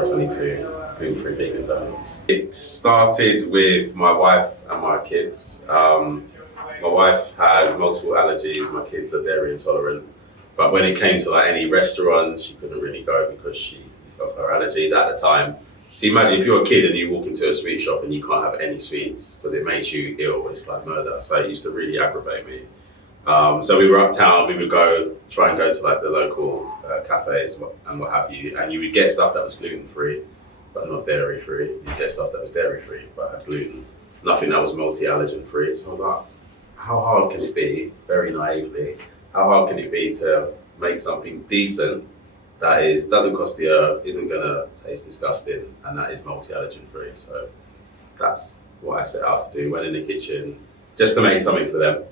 Borough 22, gluten-free vegan doughnuts. It started with my wife and my kids. My wife has multiple allergies, my kids are dairy intolerant. But when it came to like any restaurants, she couldn't really go because she got her allergies at the time. So imagine if you're a kid and you walk into a sweet shop and you can't have any sweets because it makes you ill, it's like murder. So it used to really aggravate me. So we were uptown, we would try and go to like the local cafes and what have you, and you would get stuff that was gluten-free, but not dairy-free. You'd get stuff that was dairy-free, but had gluten. Nothing that was multi-allergen free. So I'm like, how hard can it be, very naively, how hard can it be to make something decent that doesn't cost the earth, isn't gonna taste disgusting, and that is multi-allergen free. So that's what I set out to do. Went in the kitchen just to make something for them.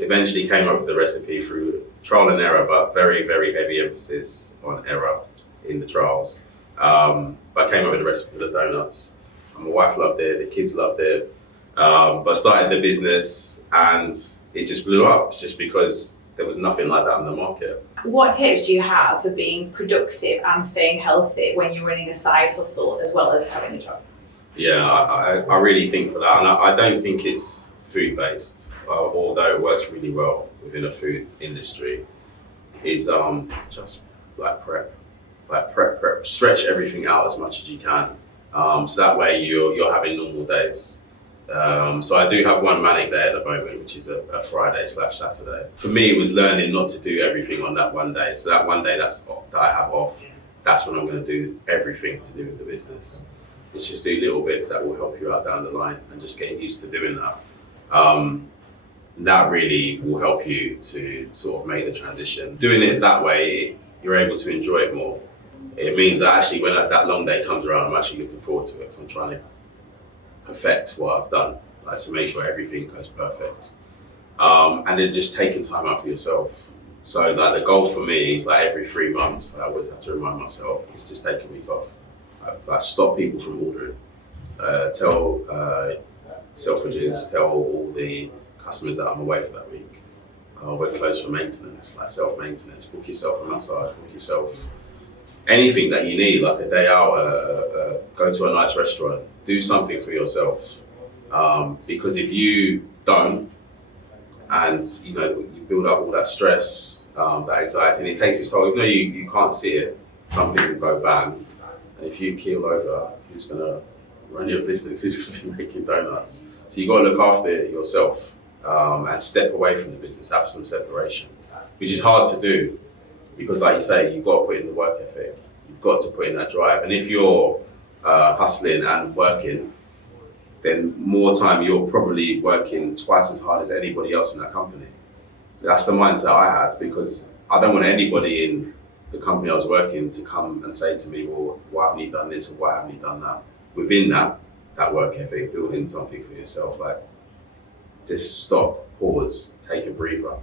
Eventually came up with the recipe through trial and error, but very, very heavy emphasis on error in the trials. But I came up with the recipe for the doughnuts. And my wife loved it, the kids loved it. But I started the business and it just blew up just because there was nothing like that on the market. What tips do you have for being productive and staying healthy when you're running a side hustle as well as having a job? Yeah, I really think for that, and I don't think it's food-based, although it works really well within a food industry, is just like prep, stretch everything out as much as you can. So that way you're having normal days. So I do have one manic day at the moment, which is a Friday/Saturday. For me, it was learning not to do everything on that one day. So that one day that I have off, that's when I'm going to do everything to do with the business. It's just do little bits that will help you out down the line and just getting used to doing that. That really will help you to sort of make the transition. Doing it that way, you're able to enjoy it more. It means that actually when that long day comes around, I'm actually looking forward to it because I'm trying to perfect what I've done, like to make sure everything goes perfect. And then just taking time out for yourself. So like the goal for me is like every 3 months, I always have to remind myself, is just take a week off. Like stop people from ordering. Tell Selfridges, tell all the customers that I'm away for that week. We're closed for maintenance, like self-maintenance. Book yourself a massage, book yourself anything that you need, like a day out, go to a nice restaurant, do something for yourself. Because if you don't, and you build up all that stress, that anxiety, and it takes its toll. Even though you can't see it, something will go bang. And if you keel over, who's gonna run your business? Who's gonna be making donuts? So you gotta look after yourself and step away from the business, have some separation, which is hard to do because, like you say, you've got to put in the work ethic. You've got to put in that drive. And if you're hustling and working, then more time you're probably working twice as hard as anybody else in that company. So that's the mindset I had, because I don't want anybody in the company I was working to come and say to me, well, why haven't you done this or why haven't you done that? Within that work ethic, building something for yourself, like just stop, pause, take a breather,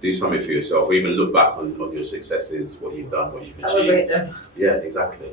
do something for yourself, or even look back on your successes, what you've done, what you've achieved. Celebrate them. Yeah, exactly.